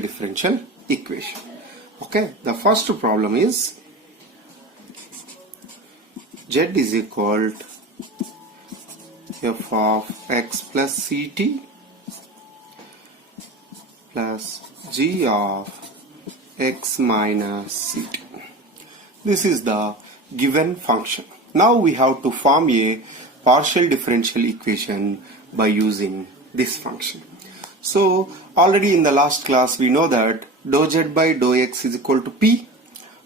differential equation. Okay, the first problem is z is equal to f of x plus ct plus g of x minus ct. This is the given function. Now we have to form a partial differential equation by using this function. So already in the last class we know that dou z by dou x is equal to p,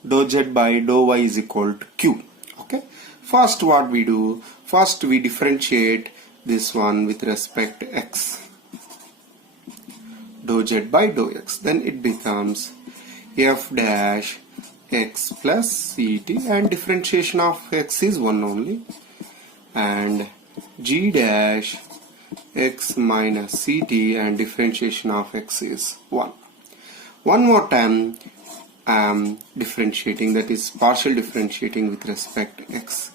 dou z by dou y is equal to q. Okay. First what we do, first we differentiate this one with respect to x, dou z by dou x, then it becomes f dash x plus ct, and differentiation of x is 1 only, and g dash x minus ct, and differentiation of x is 1. One more time I am differentiating, that is partial differentiating with respect to x.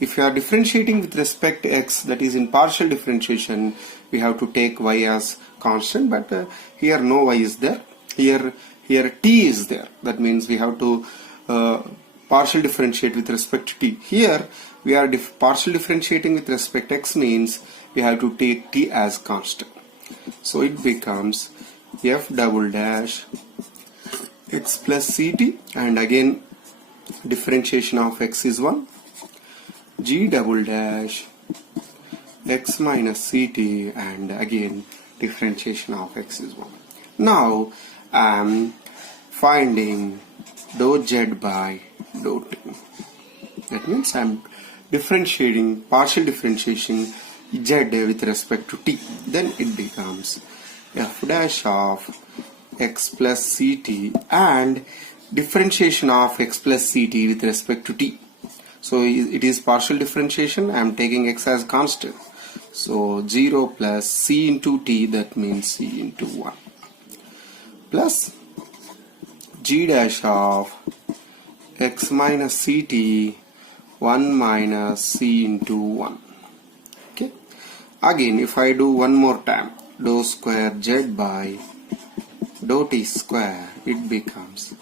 If you are differentiating with respect to x, that is in partial differentiation, we have to take y as constant, but here no y is there. Here t is there. That means we have to partial differentiate with respect to t. Here we are partial differentiating with respect to x, means we have to take t as constant. So it becomes f double dash x plus ct, and again differentiation of x is 1, g double dash x minus ct, and again differentiation of x is 1. Now I am finding dou z by dou t. That means I am differentiating, partial differentiation z with respect to t. Then it becomes f dash of x plus ct, and differentiation of x plus ct with respect to t. So it is partial differentiation. I am taking x as constant. So 0 plus c into t, that means c into 1, plus g dash of x minus ct 1 minus c into 1. Okay. Again, if I do one more time, dou square z by dou t square, it becomes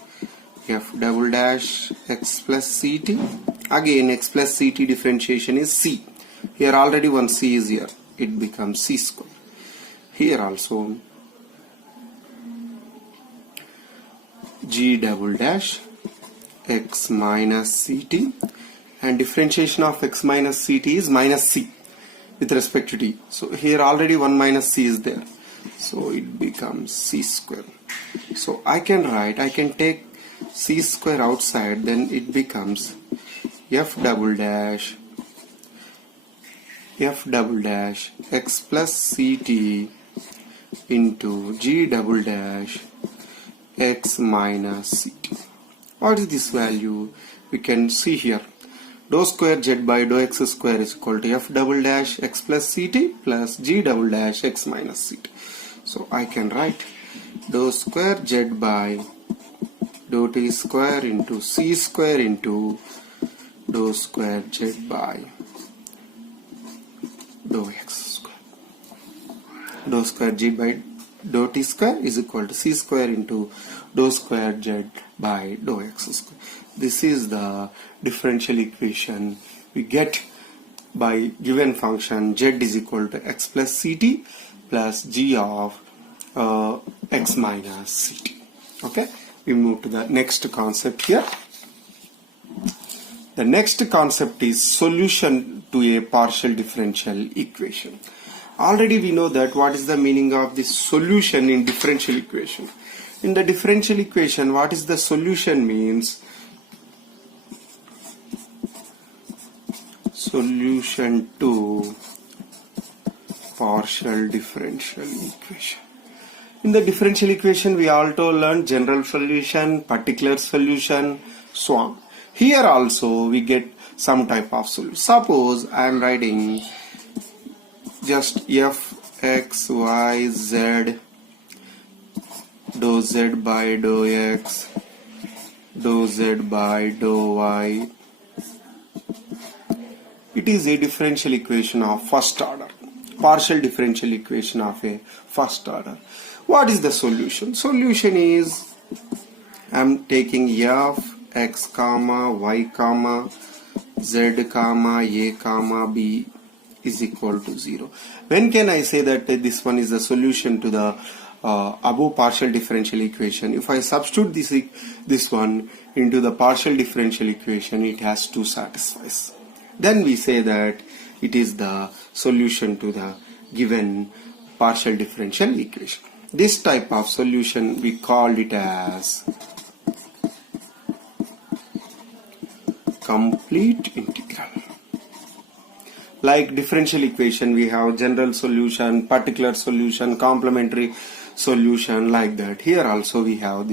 f double dash x plus ct. Again, x plus ct differentiation is c. Here already one c is here. It becomes c square. Here also g double dash x minus ct, and differentiation of x minus ct is minus c with respect to t. So here already 1 minus c is there. So it becomes c square. So I can take c square outside, then it becomes f double dash x plus ct into g double dash x minus ct. What is this value? We can see here. Dou square z by dou x square is equal to f double dash x plus ct plus g double dash x minus ct. So I can write dou square z by dou t square into c square into dou square z by dou x square. Dou square g by dou t square is equal to c square into dou square z by dou x square. This is the differential equation we get by given function z is equal to x plus ct plus g of x minus ct. Okay, we move to the next concept here. The next concept is solution to a partial differential equation. Already we know that what is the meaning of this solution in differential equation. In the differential equation, what is the solution means? Solution to partial differential equation. In the differential equation, we also learned general solution, particular solution, so on. Here also we get some type of solution. Suppose I am writing just f x y z dou z by dou x dou z by dou y. It is a differential equation of first order, partial differential equation of a first order. What is the solution? Solution is, I'm taking f x comma y comma z comma a comma b is equal to 0. When can I say that this one is the solution to the above partial differential equation? If I substitute this one into the partial differential equation, it has to satisfy. Then we say that it is the solution to the given partial differential equation. This type of solution we called it as complete integral. Like differential equation, we have general solution, particular solution, complementary solution, like that. Here also we have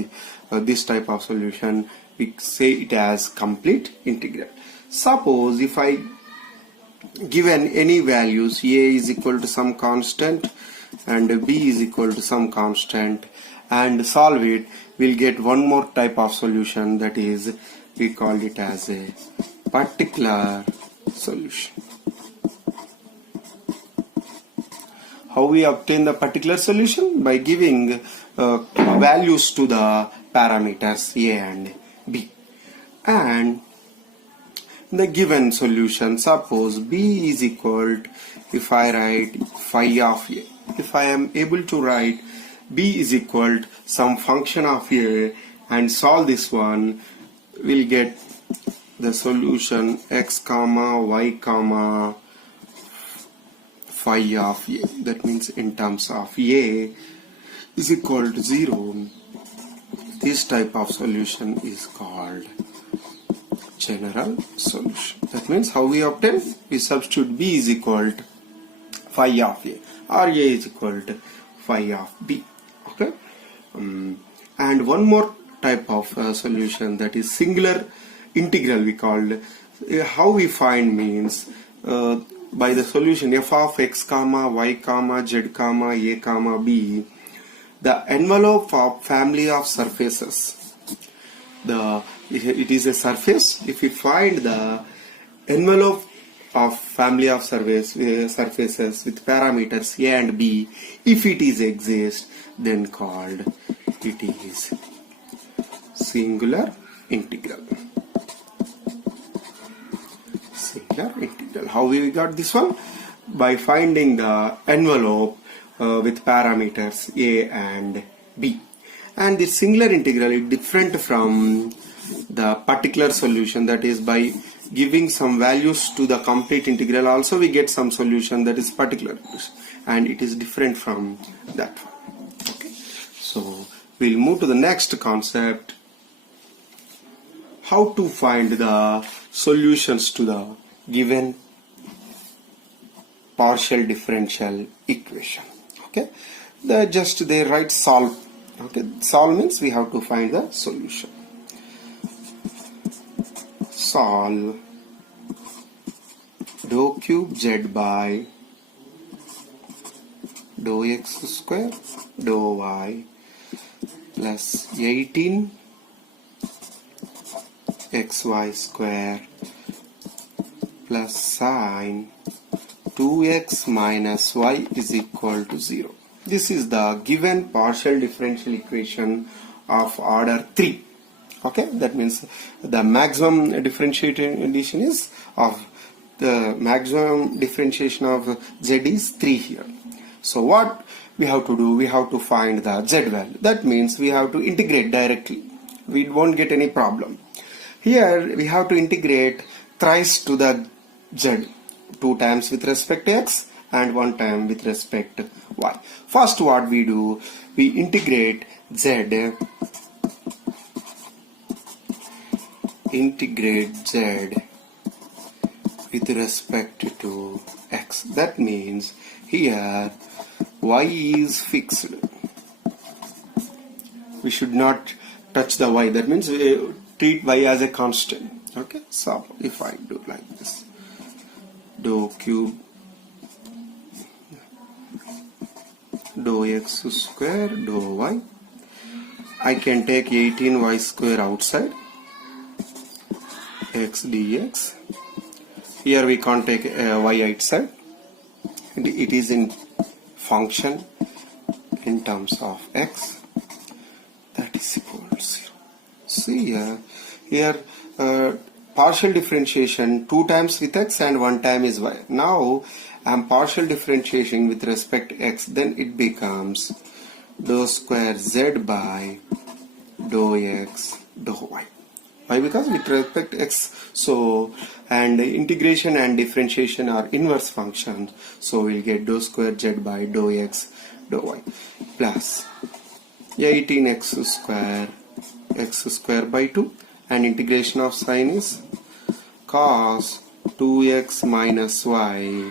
this type of solution. We say it as complete integral. Suppose if I given any values, a is equal to some constant and b is equal to some constant, and solve it, we'll get one more type of solution, that is, we call it as a particular solution. How we obtain the particular solution? By giving values to the parameters a and b. And the given solution, suppose b is equal to, if I write phi of a, if I am able to write b is equal to some function of a and solve this one, we'll get the solution x comma y comma phi of a. That means in terms of a is equal to 0. This type of solution is called general solution. That means how we obtain? We substitute b is equal to phi of a, or a is equal to phi of b. Okay. And one more type of solution, that is singular integral, we called. How we find means by the solution f of x comma y comma z comma a comma b, the envelope of family of surfaces. It is a surface. If we find the envelope of family of surfaces with parameters a and b, if it is exist, then called it is singular integral. Singular integral. How we got this one? By finding the envelope with parameters a and b. And the singular integral is different from the particular solution, that is, by giving some values to the complete integral also we get some solution, that is particular, and it is different from that one. Okay, so we'll move to the next concept, how to find the solutions to the given partial differential equation. Okay, they write solve. Okay, solve means we have to find the solution. Solve dou cube z by dou x square dou y plus 18 xy square plus sine 2x minus y is equal to 0. This is the given partial differential equation of order 3. Okay, that means the maximum differentiation is of the maximum differentiation of z is 3 here. So what we have to do? We have to find the z value. That means we have to integrate directly. We won't get any problem. Here we have to integrate thrice to the z, 2 times with respect to x and 1 time with respect to y. First what we do, we integrate z with respect to x. That means here y is fixed. We should not touch the y. That means we treat y as a constant. Okay, so if I do like this, dou cube dou x square dou y, I can take 18y square outside, x dx. Here we can't take y outside, and it is in function in terms of x, that is equal to 0. See here partial differentiation 2 times with x and 1 time is y. Now I am partial differentiating with respect to x, then it becomes dou square z by dou x dou y. Why? Because with respect to x, so and integration and differentiation are inverse functions, so we'll get dou square z by dou x dou y plus 18x square by 2, and integration of sign is cos 2x minus y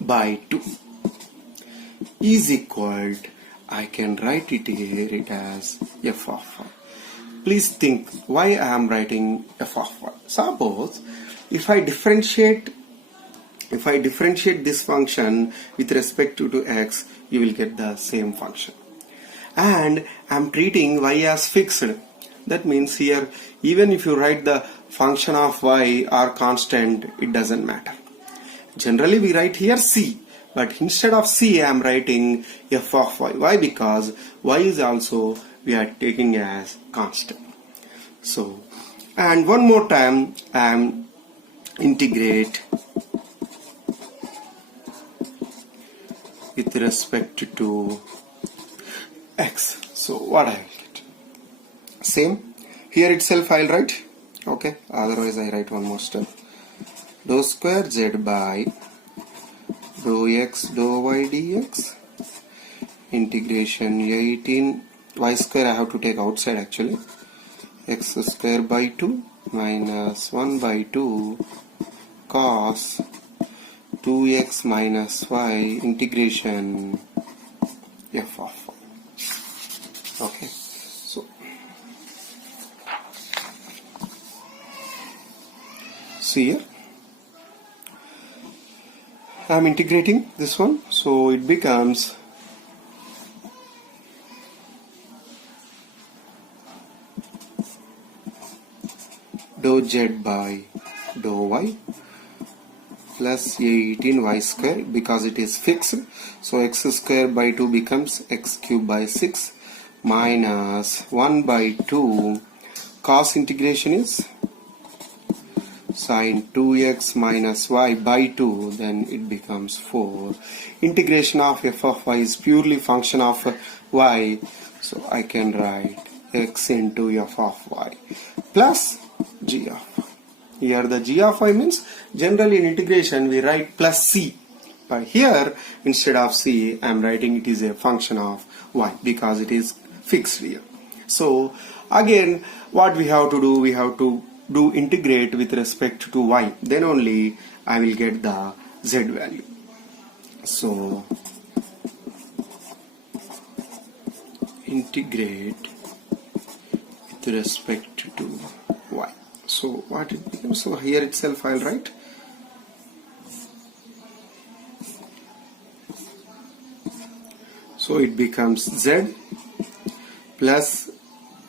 by 2 is equal to, I can write it here as f of y. Please think why I am writing f of y. Suppose if I differentiate this function with respect to x, you will get the same function. And I am treating y as fixed. That means here even if you write the function of y or constant, it doesn't matter. Generally we write here c, but instead of c I am writing f of y. Why? Because y is also we are taking as constant. So, and one more time I am integrate with respect to x. So what I will get? Same here itself I'll write. Okay, otherwise I write one more step. Dou square z by dou x dou y dx integration 18 y square I have to take outside actually, x square by 2 minus 1 by 2 cos 2x minus y integration f of y. Okay, so see here I am integrating this one, so it becomes dou z by dou y plus 18y square, because it is fixed, so x square by 2 becomes x cube by 6 minus 1 by 2 cos integration is sin 2x minus y by 2, then it becomes 4. Integration of f of y is purely function of y, so I can write x into f of y plus g of y. Here the g of y means generally in integration we write plus c, but here instead of c I am writing it is a function of y because it is fixed here. So again what we have to do, we have to do integrate with respect to y, then only I will get the z value. So integrate with respect to y. So what it becomes, so here itself I'll write so it becomes z plus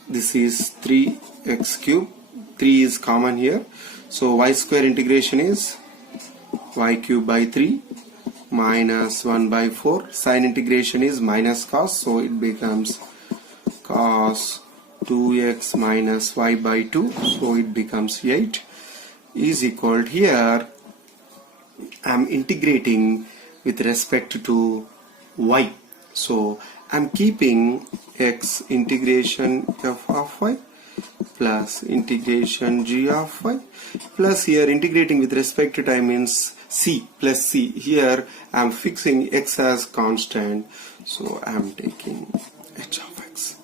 this is 3x cube, 3 is common here, so y square integration is y cube by 3 minus 1 by 4, sine integration is minus cos, so it becomes cos 2x minus y by 2, so it becomes 8 is equal to, here I am integrating with respect to y, so I am keeping x integration f of y plus integration g of y plus here integrating with respect to time means c plus c. Here I am fixing x as constant, so I am taking h of x.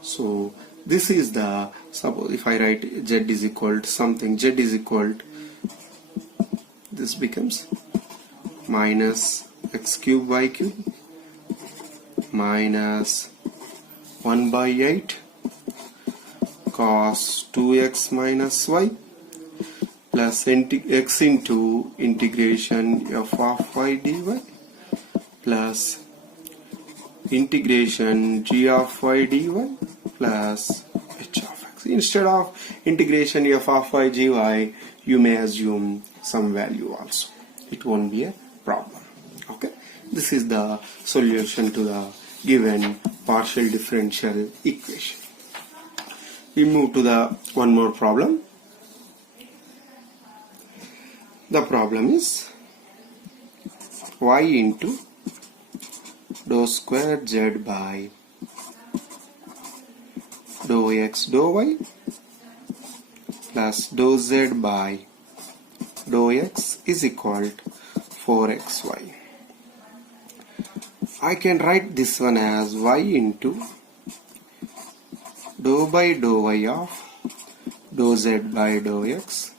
So this is the, suppose if I write z is equal to something, z is equal to, this becomes minus x cube y cube minus 1 by 8 cos 2x minus y plus x into integration f of y dy plus integration g of y dy plus h of x. Instead of integration f of y gy, you may assume some value also. It won't be a problem. Okay, this is the solution to the given partial differential equation. We move to the one more problem. The problem is y into dou squared z by dou x dou y plus dou z by dou x is equal to 4xy. I can write this one as y into dou by dou y of dou z by dou x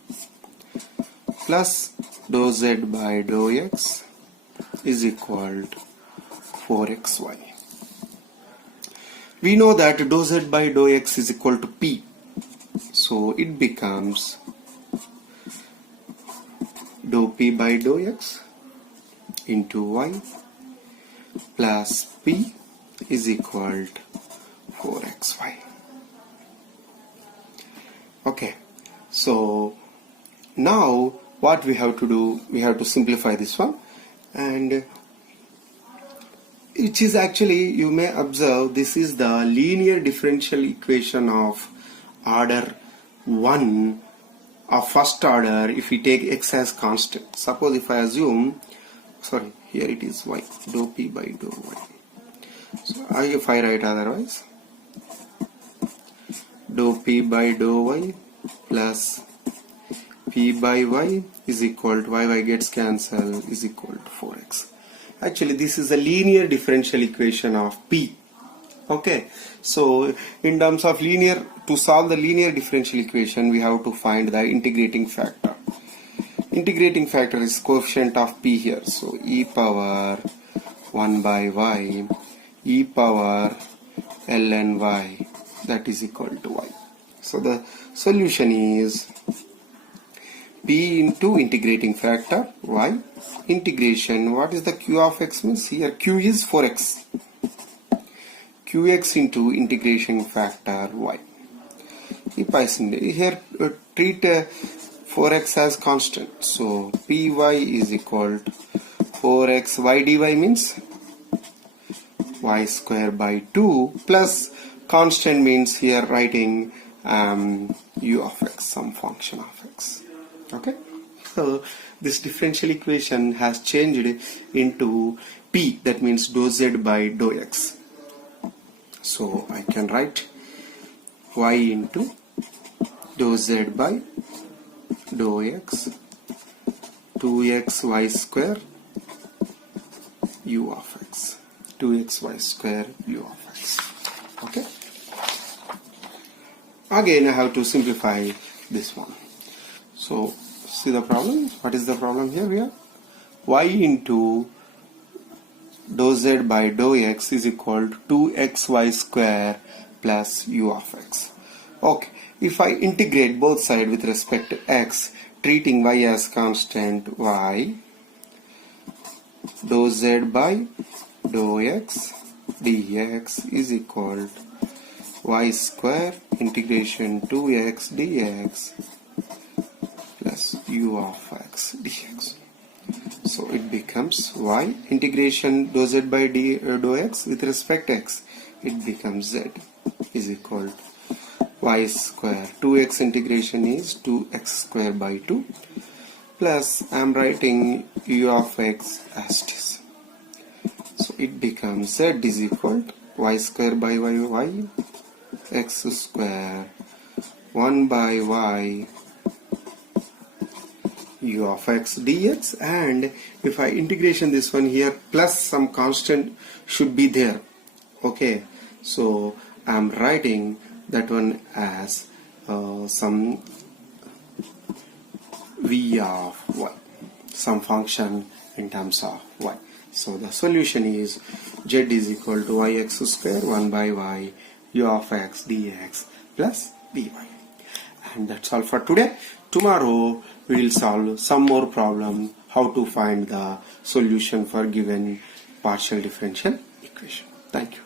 plus dou z by dou x is equal to 4xy. We know that dou z by dou x is equal to p, so it becomes dou p by dou x into y plus p is equal to 4xy. Okay, so now what we have to do, we have to simplify this one, and it is actually, you may observe, this is the linear differential equation of order 1 of first order if we take x as constant. Suppose if I assume, sorry, here it is y, dou p by dou y. So if I write otherwise, dou p by dou y plus p by y is equal to y gets cancelled is equal to 4x. Actually this is a linear differential equation of p. Okay, so in terms of linear, to solve the linear differential equation we have to find the integrating factor. Integrating factor is coefficient of p here, so e power 1 by y e power ln y, that is equal to y. So the solution is p into integrating factor y integration, what is the q of x means, here q is 4x, qx into integration factor y. If I here treat 4x as constant, so py is equal to 4x y dy means y square by 2 plus constant means here writing u of x, some function of x. Okay, so this differential equation has changed into p, that means dou z by dou x. So I can write y into dou z by dou x 2xy square u of x, 2xy square u of x. Okay, again I have to simplify this one. So see the problem. What is the problem here? We have y into dou z by dou x is equal to 2xy square plus u of x. Okay, if I integrate both sides with respect to x, treating y as constant, y dou z by dou x dx is equal to y square integration 2x dx plus u of x dx. So it becomes y integration dou z by dou x with respect to x, it becomes z is equal to y square, 2x integration is 2x square by 2 plus I am writing u of x as it is. So it becomes z is equal to y square by y x square 1 by y u of x dx, and if I integration this one here plus some constant should be there. Okay, so I am writing that one as some v of y, some function in terms of y. So the solution is z is equal to yx square 1 by y u of x dx plus by. And that's all for today. Tomorrow we will solve some more problem, how to find the solution for given partial differential equation. Thank you.